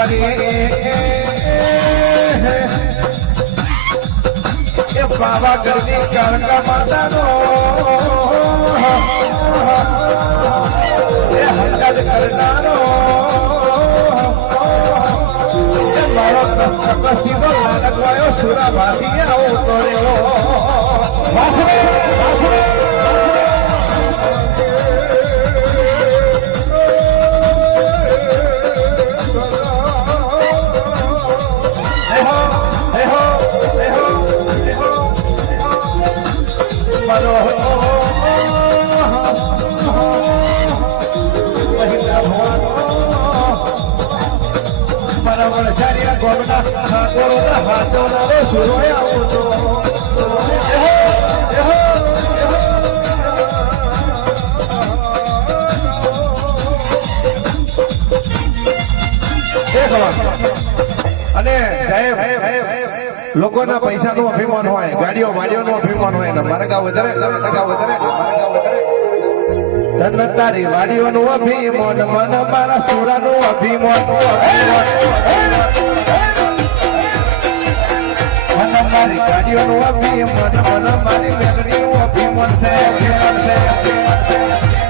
એ પાવાગઢની કાળકા માતાનો. એ હંગાજ કરનારો. મારો કૃષ્ણ સીધો લાડકવાયો સુરા ભાતી આવો તો રેવો. વાસરે વાસરે મારા વણઝારિયા ગોમના ઠાકોરના હાથોના સુરોય આવો દેહો એક વાત અને સાહેબ લોકોના પૈસાનું અભિમાન હોય ગાડીઓ વાડીઓનું અભિમાન હોય ને મારે વધારે મારે વધારે ધન તારી વાડીઓનું અભિમાન મન મારા સોરાનું અભિમાન મન મારી ગાડીઓનું અભિમાન મન મારી મેલડીનું અભિમાન છે અભિમાન છે અભિમાન છે.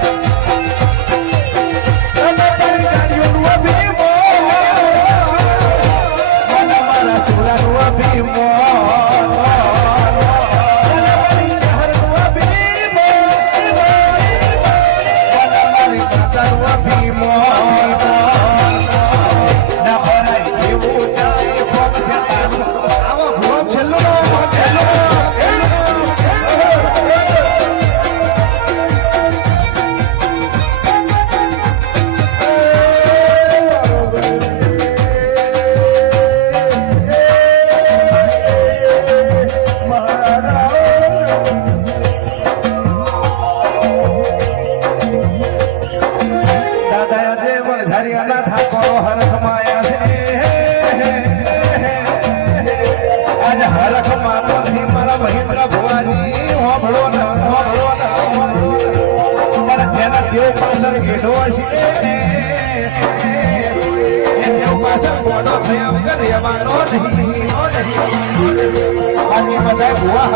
આજે બધા ભુવા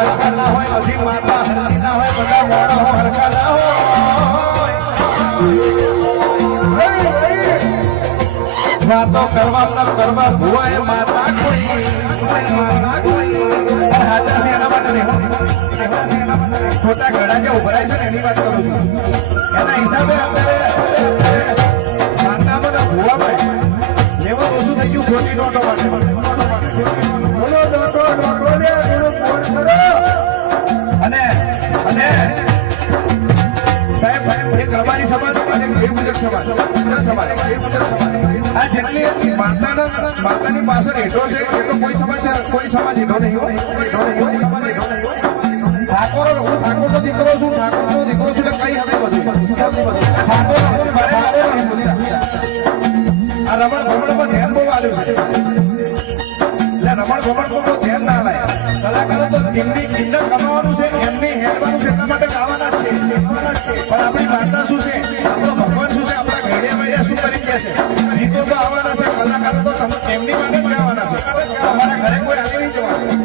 વાતો કરવા ન કરવા ભુવાએ એ માતા. ખોટા ઘડા જે ઉભરાય છે એની વાત કરું છું એના હિસાબે અત્યારે અને અને સાહેબ સાહેબ એક રબારી સમાજ અને એક ભીમપૂજક સમાજ ભીમપૂજક સમાજ ભીમપૂજક સમાજ આ જેટલી માતાના માતાની પાછળ હેઠો છે એ તો કોઈ સમાજ કોઈ સમાજ હેઠો નહીં હોય હેઠો નહીં હોય સમાજ હેઠો નહીં હોય ઠાકોર હું ઠાકોરનો દીકરો છું ઠાકોરનો દીકરો છું એટલે કઈ હવે બધું ઠાકોર મારે ઠાકોર નહીં બોલી. આ રમણ ભમણમાં રમણ ભમણ બહુ ધ્યાન ના લાય કલાકારો તો એમની કમાવાનું છે. એમની હેડવાનું છે એટલા માટે ગાવાના છે પણ આપણી વાર્તા શું છે ભગવાન શું છે આપણા ઘડિયા મૈયા શું કરી ગયા છે ગીતો તો આવવાના છે કલાકારો તો એમની માટે જ ગાવાના છે તમારા ઘરે કોઈ આવી નહીં જવાનું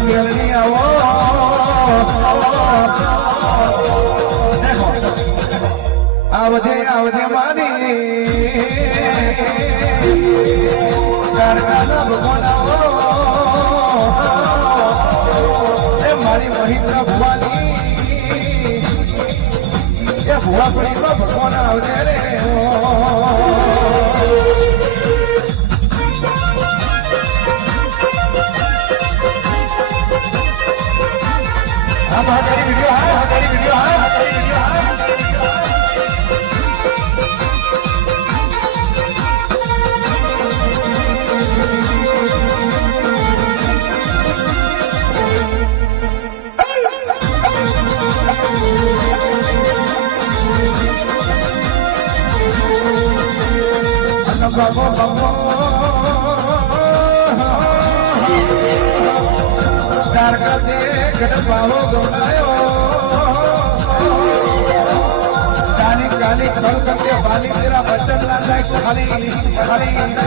મેળવી આવો આવજે આવજે મારી. કારખાના ભગવાન એ મારી મહિન્દ્ર ભવાની. એ ભગવાન આવજે રે. હા हाथ વીડિયો वीडियो મહાકાળી हाथ હા वीडियो વીડિયો ગઢ પાવો ગોડાયો. કાલી કાલી ખાલી મારી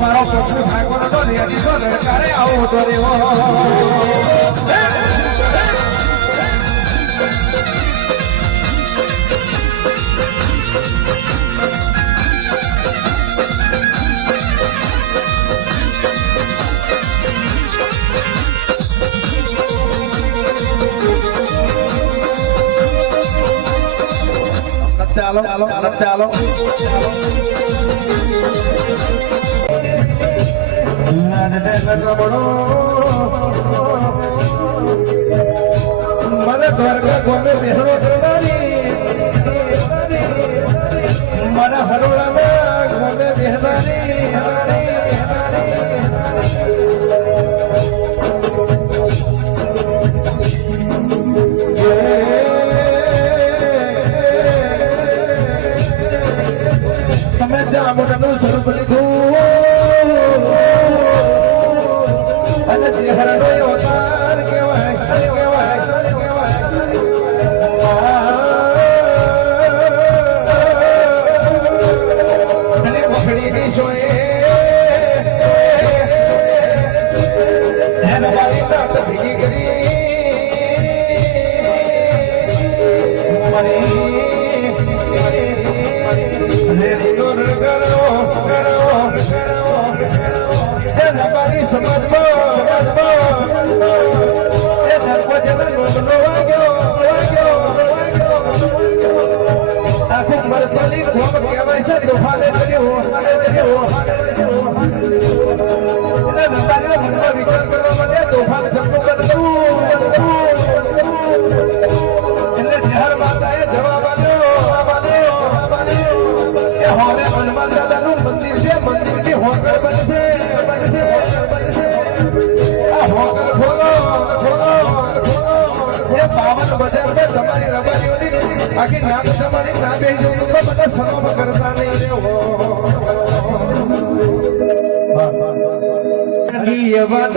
મારો પપ્પુ ઠાકોર તો લેડી તો રે કારે આવો તો ચાલો ચાલો ચાલો મને દ્વારકા ગોમે બેહણો કરવાની મને હરોળામાં ગોમે બેહરાની મોટાનું સ્વરૂપ લીધું અને એ અવતાર તમારી રબારીઓની છે વાત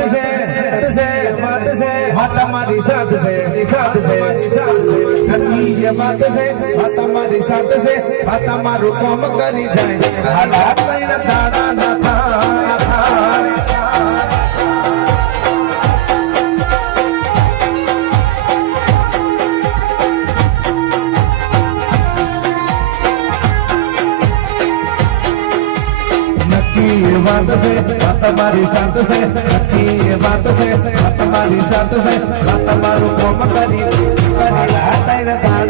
છે વાત છે સાથ છે સાથ છે. સાથ છે કામ કરી જાય. હાલાત ના વાત છે, વાત મારી સાત છે. નક્કી એ વાત છે, વાત મારી સાત છે. વાત મારું કોમ કરી કરી હાતણ થાય.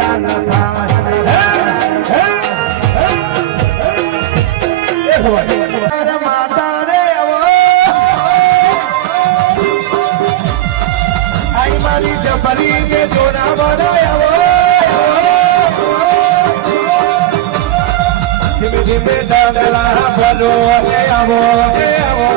ભલો આવો આવો.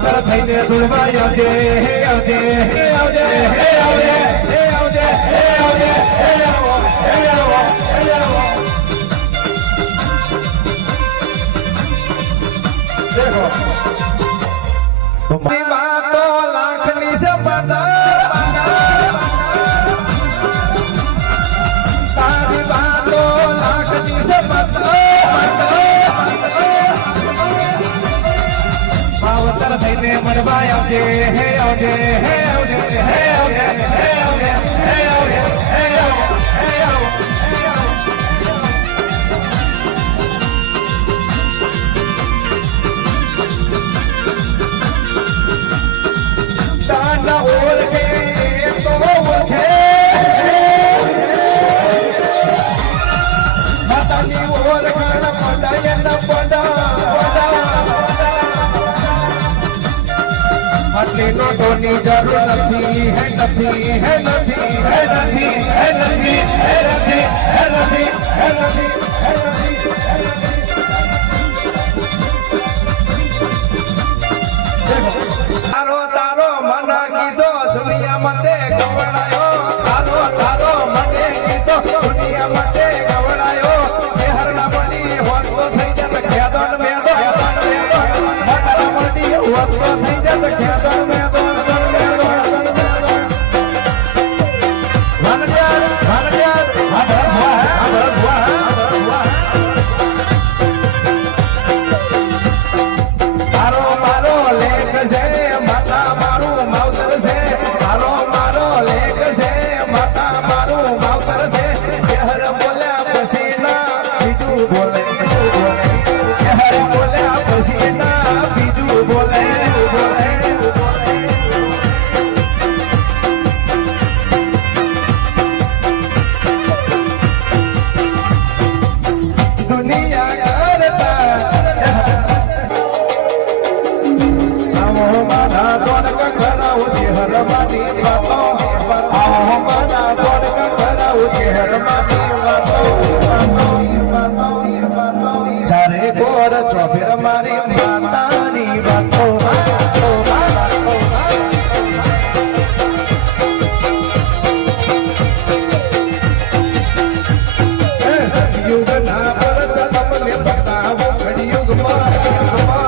સત્તર થઈને દુર્માયા દે હે આવજે હે આવજે હે આવજે. માવતર થઈને મરવા આવજે હે આવજે હે આવજે હે આવજે હે આવજે હે આવજે નોટોની જરૂર નથી, હે નથી હે નથી હે નથી હે નથી હે નથી હે નથી હે નથી હે નથી તારો તારો મન કીધો દુનિયા મતે ગવડાયો. તારો તારો મને કીધો દુનિયા મતે ગવડાયો. મેહરના મની હોત તો થઈ જત ખેદન મેદો મની હોત તો થઈ જત ખેદન કળિયુગના પરત તમને બતાવો કળિયુગમાં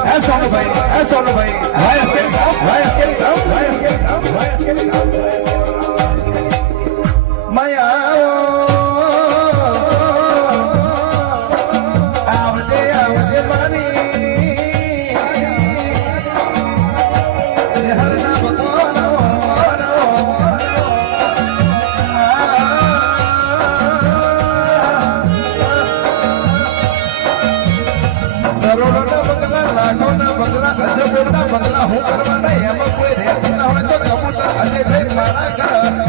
હે સોનુભાઈ હે સોનુભાઈ હે અસ્કેલ હે કરોડોના બંગલા, લાખોના હું કરવાના એમાં કોઈ રહેતું ના હોય તો કબૂતર અજય ભાઈ મારા ઘર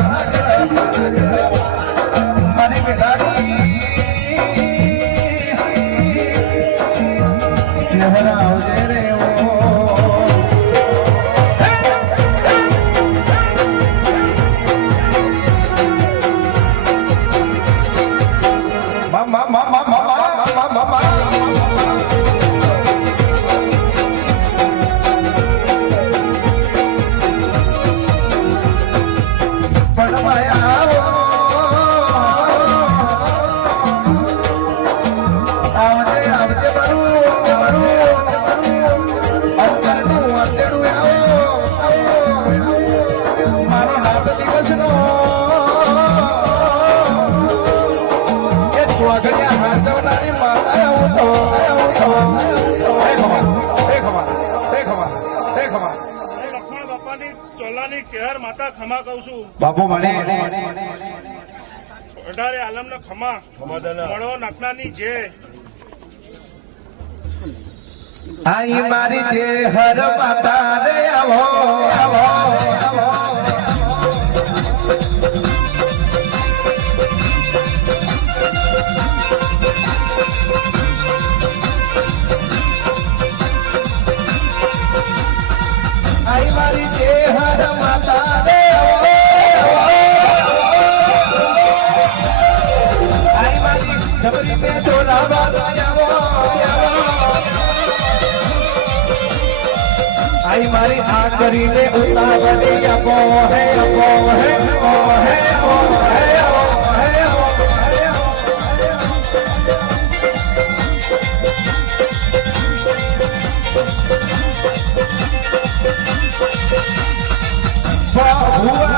ચોલાની ટેહર માતા ખમા કહું છું. બાપુ મને અઢારે આલમના ખમા મળો નખનાની જે. આઈ મારી જે હર માતા રે આવો આવો આવો. ખાસ કરીને ઉતાવળે અપો હે અપો હે અપો હે અપો હે Whoa!